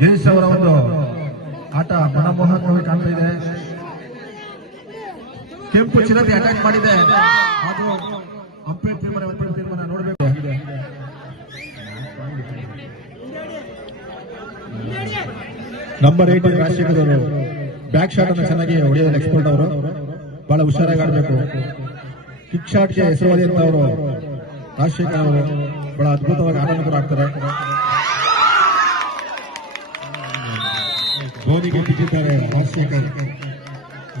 ಗಿರೀಶ್ ಅವರ ಒಂದು ಆಟ ಮನಮೋಹಕವಾಗಿ ಕಾಣ್ತಾ ಇದೆ. ಕೆಂಪು ಚಿರತೆ ಅಟ್ಯಾಕ್ ಮಾಡಿದೆ. ಅದು ಅಂಪೇರ್ ತೀರ್ಮಾನ ನೋಡಬೇಕು. ನಂಬರ್ ಏಟ್ ರಾಜಶೇಖರ್ ಅವರು ಬ್ಯಾಕ್ ಶಾಟ್ ಅನ್ನು ಚೆನ್ನಾಗಿ ಹೊಡೆಯೋದು ಎಕ್ಸ್ಪರ್ಟ್ ಅವರು. ಬಹಳ ಹುಷಾರಾಗಿ ಆಡಬೇಕು. ಕಿಕ್ ಶಾಟ್ಗೆ ಅವರು. ರಾಜಶೇಖರ್ ಅವರು ಬಹಳ ಅದ್ಭುತವಾಗಿ ಆಟವನ್ನು ಕೂಡ ಧೋನಿಗೆ ಬಿದ್ದಿದ್ದಾರೆ ರಾಜಶೇಖರ್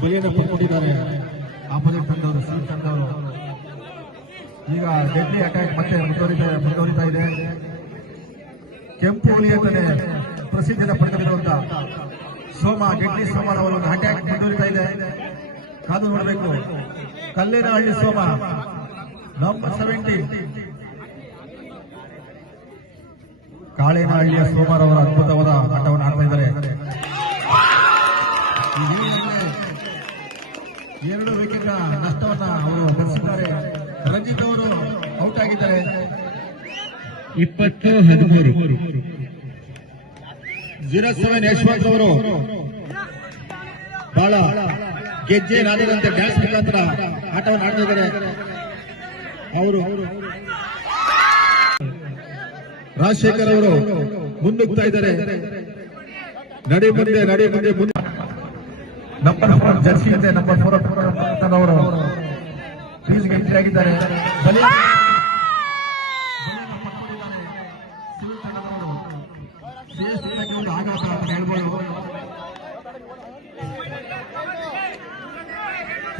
ಬಲಿಯನ್ನು ಪಡ್ಕೊಂಡಿದ್ದಾರೆ ಆಪೋಸಿಟ್ ತಂದವರು ಸಿಂಗ್ ತಂದವರು ಈಗ ಡೆಡ್ಲಿ ಅಟ್ಯಾಕ್ ಮತ್ತೆ ಮುಂದುವರಿತಾ ಮುಂದುವರಿತಾ ಇದೆ. ಕೆಂಪು ಹುಲಿ ಅಂತಲೇ ಪ್ರಸಿದ್ಧಿಯನ್ನು ಪಡೆದಿರುವಂತ ಸೋಮ ಡೆಡ್ಲಿ ಒಂದು ಅಟ್ಯಾಕ್ ಮುಂದುವರಿತಾ ಇದೆ. ಕಾದು ನೋಡಬೇಕು. ಕಲ್ಲೇನಹಳ್ಳಿ ಸೋಮ. ನಂಬರ್ ಸೆವೆಂಟಿ ಕಾಳೇನಹಳ್ಳಿಯ ಸೋಮರವರ ಅದ್ಭುತವಾದ ಆಟವನ್ನು ಆಡ್ತಾ ಇದ್ದಾರೆ. ಎರಡು ವಿಕೆಟ್ ನಷ್ಟವನ್ನ ಅವರು ಬಳಸಿದ್ದಾರೆ ರಂಜಿತ್ ಅವರು ಔಟ್ ಆಗಿದ್ದಾರೆ. ಇಪ್ಪತ್ತು ಹದಿಮೂರು. ಜೀರೋ ಸೆವೆನ್ ಯಶವಂತ್ ಅವರು ಬಹಳ ಗೆಜ್ಜೆ ನಾಡಿದಂತೆ ಡ್ಯಾನ್ಸ್ ಮುಖಾಂತರ ಆಟವನ್ನು ಆಡ್ತಾ ಇದ್ದಾರೆ. ಅವರು ರಾಜಶೇಖರ್ ಅವರು ಮುನ್ನುಗ್ತಾ ಇದ್ದಾರೆ. ನಡೆ ಮುಂದೆ ನಡೆ ಮುಂದೆ ಮುಂದೆ ನಂಬರ್ ಫೋರ್ ಜರ್ಸಿ ಇದೆ ನಂಬರ್ ಫೋರ್ ಅವರು ಫೀಸ್ಗೆ ಎಂಟ್ರಿ ಆಗಿದ್ದಾರೆ ಬಲಿ- ಬಲಿಯನ್ನು ಪಡ್ಕೊಂಡಿದ್ದಾರೆ. ಸಿವಿಲ್ ತಂಡದವರು. CS ಇಂದಾಗಿ ಒಂದು ಆಘಾತ ಅಂತ ಹೇಳ್ಬೋದು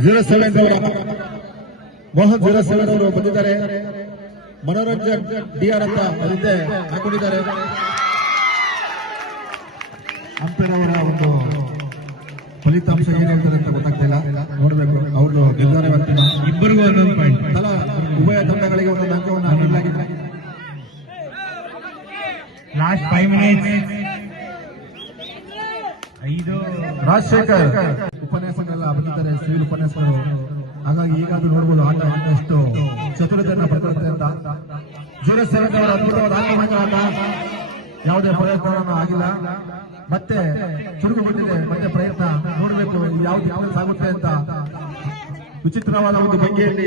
ಜೀರೋ ಸೆವೆನ್ ಅವರ ಮೋಹನ್ ಜೀರೋ ಸೆವೆನ್ ಅವರು ಬಂದಿದ್ದಾರೆ ಮನೋರಂಜನ್ ಡಿ ಆರ್ ಅಂತ ಹಿಂದೆ ಹಾಕೊಂಡಿದ್ದಾರೆ ಅಂಪೇರ್ ಒಂದು ಫಲಿತಾಂಶ ಏನಾಗ್ತದೆ ಅಂತ ಗೊತ್ತಾಗ್ತಾ ಇಲ್ಲ ನೋಡಬೇಕು. ಅವರು ನಿರ್ಧಾರ ಇಬ್ಬರಿಗೂ ಒಂದೊಂದು ಪಾಯಿಂಟ್ ಅಲ್ಲ ಉಭಯ ತಂಡಗಳಿಗೆ ಒಂದು ಅಂಕವನ್ನು ನೀಡಲಾಗಿದೆ. ಲಾಸ್ಟ್ ಫೈವ್ ಮಿನಿಟ್ಸ್ ಐದು. ರಾಜಶೇಖರ್ ಉಪನ್ಯಾಸಗಳೆಲ್ಲ ಬಂದಿದ್ದಾರೆ. ಸಿವಿಲ್ ಉಪನ್ಯಾಸಗಳು ಹಾಗಾಗಿ ಈಗಾದ್ರೂ ನೋಡ್ಬೋದು ಆಟ ಆಟಷ್ಟು ಚತುರತೆಯನ್ನ ಪಡ್ಕೊಳುತ್ತೆ ಅಂತ ಜೀರೋ ಸೆವೆನ್ ಅದ್ಭುತವಾದ ಆಟ ಯಾವುದೇ ಪ್ರಯತ್ನ ಆಗಿಲ್ಲ. ಮತ್ತೆ ಚುರುಕುಗೊಂಡಿದೆ. ಮತ್ತೆ ಯಾವ್ದು ಯಾವ್ದು ಸಾಗುತ್ತೆ ಅಂತ ವಿಚಿತ್ರವಾದ ಒಂದು ಬಗೆಯಲ್ಲಿ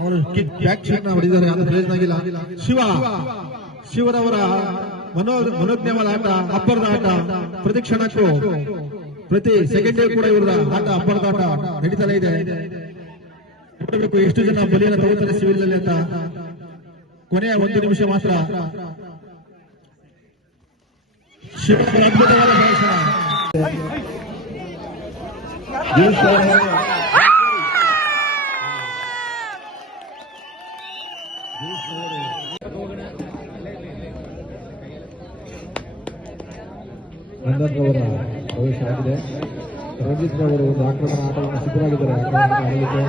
ಅವರು ಕಿಕ್ ಬ್ಯಾಕ್ ಶೀಟ್ನ ಹೊಡಿದ್ದಾರೆ ಅದು ಪ್ರಯೋಜನ ಆಗಿಲ್ಲ ಶಿವ, ಶಿವರವರ ಮನೋ ಮನೋಜ್ಞವಾದ ಆಟ, ಅಪ್ಪರದ ಆಟ ಪ್ರತಿ ಕ್ಷಣಕ್ಕೂ ಪ್ರತಿ ಸೆಕೆಂಡ್ ಕೂಡ ಇವರ ಆಟ, ಅಪ್ಪರದ ಆಟ ನಡೀತಾನೆ ಇದೆ. ನೋಡಬೇಕು ಎಷ್ಟು ಜನ ಬಲಿಯನ್ನು ತಗೋತಾರೆ ಸಿವಿಲ್ ಅಲ್ಲಿ ಅಂತ. ಕೊನೆಯ ಒಂದು ನಿಮಿಷ ಮಾತ್ರ. ಶಿವ ಅದ್ಭುತವಾದ ಪ್ರದರ್ಶನ. ನಂದನ್ ರವರ ಪ್ರವೇಶ ಆಗಿದೆ. ರಂಜಿತ್ ರವರು ಒಂದು ಆಕ್ರಮಣ ಆಟವನ್ನು ಸಿದ್ಧರಾಗಿದ್ದಾರೆ. ಆಕ್ರಮಣ ಆಡಲಿಕ್ಕೆ.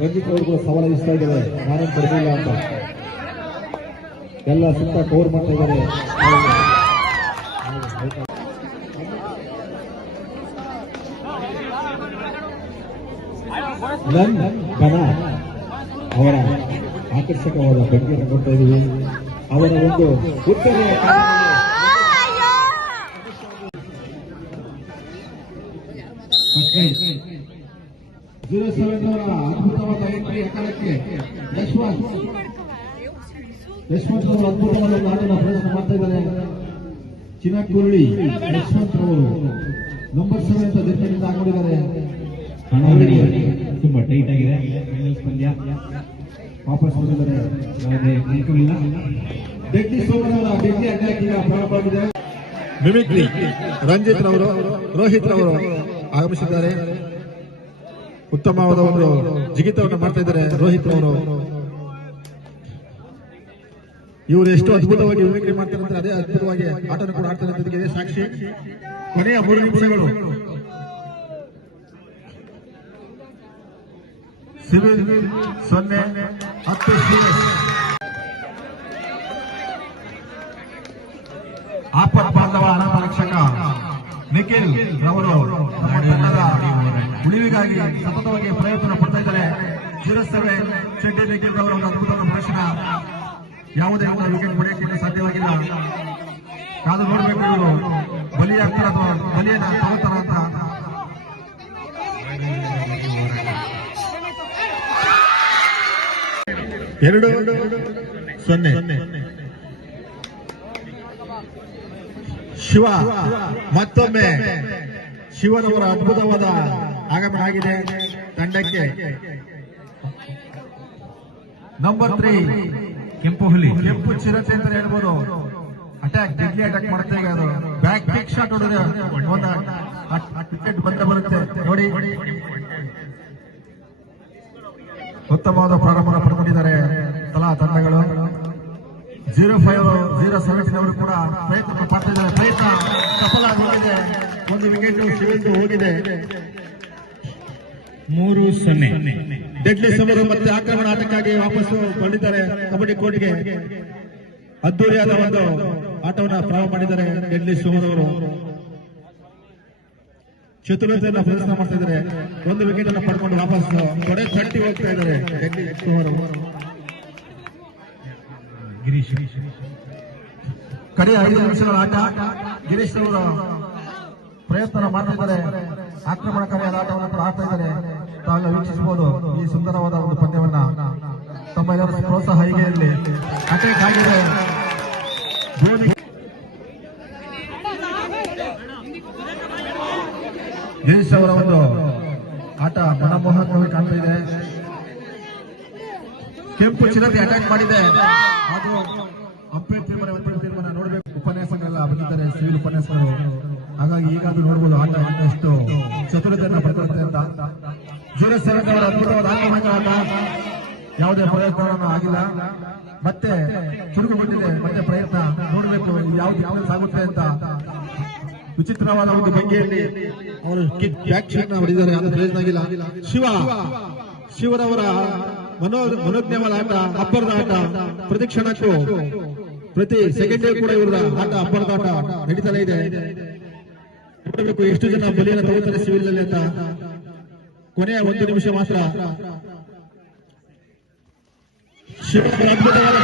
ರಂಜಿತ್ ಅವರು ಕೂಡ ಸವಾಲು ಇಸ್ತಾ ಇದ್ದಾರೆ. ನಾನೇನು ಬರಲಿಲ್ಲ ಅಂತ. ಎಲ್ಲ ಸುತ್ತ ಕವರ್ ಮಾಡ್ತಾ ಇದ್ದಾರೆ. ನನ್ ಬನ ಅವರ ಆಕರ್ಷಕವಾದ ಬಗ್ಗೆ ನೋಡ್ತಾ ಇದ್ದೀವಿ. ಅವರ ಒಂದು ಉತ್ತಮ ಜೀರೋ ಸೆವೆನ್ ಅವರ ಅದ್ಭುತವಾದ ಎಂಟ್ರಿ ಅಕಾಲಕ್ಕೆ ಯಶವಂತ್ ಯಶವಂತ್ ಅವರು ಅದ್ಭುತವಾದ ಆಟನ ಪ್ರದರ್ಶನ ಮಾಡ್ತಾ ಇದ್ದಾರೆ ಚಿನ್ನಕುರುಳಿ ಯಶವಂತ್ ಅವರು ನಂಬರ್ ಸೆವೆನ್ ಅಂತ ಹಾಕೊಂಡಿದ್ದಾರೆ. ಹಣವರಿಗೆ ತುಂಬಾ ಟೈಟ್ ಆಗಿದೆ. ಫೈನಲ್ಸ್ ಪಂದ್ಯ. ವಾಪಸ್ ಬಂದಿದ್ದಾರೆ. ಯಾವುದೇ ಮಿಮಿಕ್ರಿ ರಂಜಿತ್ ರವರು ರೋಹಿತ್ ರವರು ಆಗಮಿಸಿದ್ದಾರೆ. ಉತ್ತಮವಾದ ಒಂದು ಜಿಗಿತವನ್ನು ಮಾಡ್ತಾ ಇದ್ದಾರೆ ರೋಹಿತ್ ಅವರು ಇವರು ಎಷ್ಟು ಅದ್ಭುತವಾಗಿ ಮಿಮಿಕ್ರಿ ಮಾಡ್ತಾರೆ ಅದೇ ಅದ್ಭುತವಾಗಿ ಆಟನ ಕೂಡ ಆಡ್ತಾರೆ ಸಾಕ್ಷಿ. ಕೊನೆಯ ಮೂರು ನಿಮಿಷಗಳು. ಸಿವಿಲ್ ಸೊನ್ನೆ, ಹತ್ತು ಆಪತ್ ಬಾಂಧವ ಅನಾಥ ನಿಖಿಲ್ ರವರು ಉಳಿವಿಗಾಗಿ ಸತತವಾಗಿ ಪ್ರಯತ್ನ ಪಡ್ತಾ ಇದ್ದಾರೆ. ಶಿರಸ್ತವೆ ಚೆಡ್ಡಿ ನಿಖಿಲ್ ಅವರ ಒಂದು ಅದ್ಭುತವಾದ ಪ್ರದರ್ಶನ. ಯಾವುದೇ ಒಂದು ವಿಕೆಟ್ ಪಡೆಯಕ್ಕೆ ಸಾಧ್ಯವಾಗಿಲ್ಲ. ಕಾದು ನೋಡಬೇಕು ಇವರು. ಬಲಿ ಆಗ್ತಾರ ಅಥವಾ ಬಲಿಯನ್ನ ತಗೋತಾರ ಅಂತ. ಎರಡು ಸೊನ್ನೆ. ಶಿವ, ಮತ್ತೊಮ್ಮೆ ಶಿವನವರ ಅದ್ಭುತವಾದ ಆಗಮನ ಆಗಿದೆ ತಂಡಕ್ಕೆ. ನಂಬರ್ ತ್ರೀ ಕೆಂಪು ಹುಲಿ. ಕೆಂಪು ಚಿರತೆ ಅಂತ ಹೇಳ್ಬೋದು. ಅಟ್ಯಾಕ್ ಡೆಡ್ಲಿ ಅಟ್ಯಾಕ್ ಮಾಡುತ್ತೆ ಈಗ ಅದು. ಬ್ಯಾಕ್ ಪಿಕ್ ಶಾಟ್ ಹೊಡೆದ್ರೆ ಒಂದು ವಿಕೆಟ್ ಬಂದ ಬರುತ್ತೆ. ನೋಡಿ. ಉತ್ತಮವಾದ ಪ್ರಾರಂಭ ಪಡ್ಕೊಂಡಿದ್ದಾರೆ ತಲಾ ತಂಡಗಳು. ಜೀರೋ ಫೈವ್ ಜೀರೋ ಸೆವೆನ್ ಅವರು ಕೂಡ ಪ್ರಯತ್ನ ಪಡ್ತಿದ್ದಾರೆ. ಪ್ರಯತ್ನ ಸಫಲ ಆಗಿದೆ ಒಂದು ವಿಕೆಟ್ ಹೋಗಿದೆ. ಮೂರು ಸೊನ್ನೆ. ಡೆಡ್ಲಿ ಸಮರು ಮತ್ತೆ ಆಕ್ರಮಣ ಆಟಕ್ಕಾಗಿ ವಾಪಸ್ಸು ಬಂದಿದ್ದಾರೆ ಕಬಡ್ಡಿ ಕೋರ್ಟ್ಗೆ. ಅದ್ದೂರಿಯಾದ ಒಂದು ಆಟವನ್ನು ಪ್ರಾರಂಭ ಮಾಡಿದ್ದಾರೆ ಡೆಡ್ಲಿ ಸುಮರವರು ಚತುರತೆಯನ್ನು ಪ್ರದರ್ಶನ ಮಾಡ್ತಾ ಇದ್ದಾರೆ. ಒಂದು ವಿಕೆಟ್ ಅನ್ನು ಪಡ್ಕೊಂಡು ವಾಪಸ್ ಕೊಡೆ ತಟ್ಟಿ ಹೋಗ್ತಾ ಇದ್ದಾರೆ ಡೆಡ್ಲಿ ಸೋಮರು ಗಿರೀಶ್. ಕಡೆ ಐದು ನಿಮಿಷಗಳ ಆಟ. ಗಿರೀಶ್ ಅವರು ಪ್ರಯತ್ನ ಮಾಡ್ತಾ ಇದ್ದಾರೆ. ಆಕ್ರಮಣಕಾರಿಯಾದ ಆಟವನ್ನು ಕೂಡ ಆಡ್ತಾ ಇದ್ದಾರೆ. ತಾವೆಲ್ಲ ವೀಕ್ಷಿಸಬಹುದು. ಈ ಸುಂದರವಾದ ಒಂದು ಪಂದ್ಯವನ್ನ ತಮ್ಮ ಎಲ್ಲರ ಪ್ರೋತ್ಸಾಹ ಹೀಗೆ ಇರಲಿ. ಗಿರೀಶ್ ಅವರ ಒಂದು ಆಟ ಮನಮೋಹಕವಾಗಿ ಕಾಣ್ತಾ ಇದೆ. ಕೆಂಪು ಚಿರತೆ ಅಟ್ಯಾಕ್ ಮಾಡಿದೆ. ಅದು ಅಂಪೇರ್ ತೀರ್ಮಾನ ನೋಡಬೇಕು. ಉಪನ್ಯಾಸಗಳೆಲ್ಲ ಬಂದಿದ್ದಾರೆ, ಸಿವಿಲ್ ಉಪನ್ಯಾಸಗಳು ಹಾಗಾಗಿ ಈಗಾದ್ರೂ ನೋಡಬಹುದು ಆಟ ಎಷ್ಟು ಚತುರತೆಯನ್ನ ಪಡೆದಿರುತ್ತೆ ಅಂತ ಜೀರೋ ಸೆವೆನ್ ಯಾವುದೇ ಪ್ರಯತ್ನ ಆಗಿಲ್ಲ. ಮತ್ತೆ ಚುರುಕುಗೊಂಡಿದೆ. ಮತ್ತೆ ಪ್ರಯತ್ನ ನೋಡಬೇಕು. ಯಾವ ಸಾಗುತ್ತೆ ಅಂತ ವಿಚಿತ್ರವಾದ ಒಂದು ಬಗೆಯಲ್ಲಿ ಅವರು ಬ್ಯಾಕ್ ಶಾಟ್ ಹೊಡೆದಿದ್ದಾರೆ ಅದು ಪ್ರಯತ್ನ ಆಗಿಲ್ಲ ಶಿವ, ಶಿವರವರ ಮನೋ ಮನೋಜ್ಞವಾದ ಆಟ ಅಬ್ಬರದ ಆಟ ಪ್ರತಿ ಕ್ಷಣಕ್ಕೂ ಪ್ರತಿ ಸೆಕೆಂಡ್ ಕೂಡ ಇವರ ಆಟ ಅಬ್ಬರದ ಆಟ ನಡೀತಾನೆ ಇದೆ. ನೋಡಬೇಕು, ಎಷ್ಟು ಜನ ಬಲಿಯನ್ನು ತಗೋತಾರೆ ಸಿವಿಲ್ ಅಂತ. ಕೊನೆಯ ಒಂದು ನಿಮಿಷ ಮಾತ್ರ. ಶಿವರ ಅದ್ಭುತವಾದ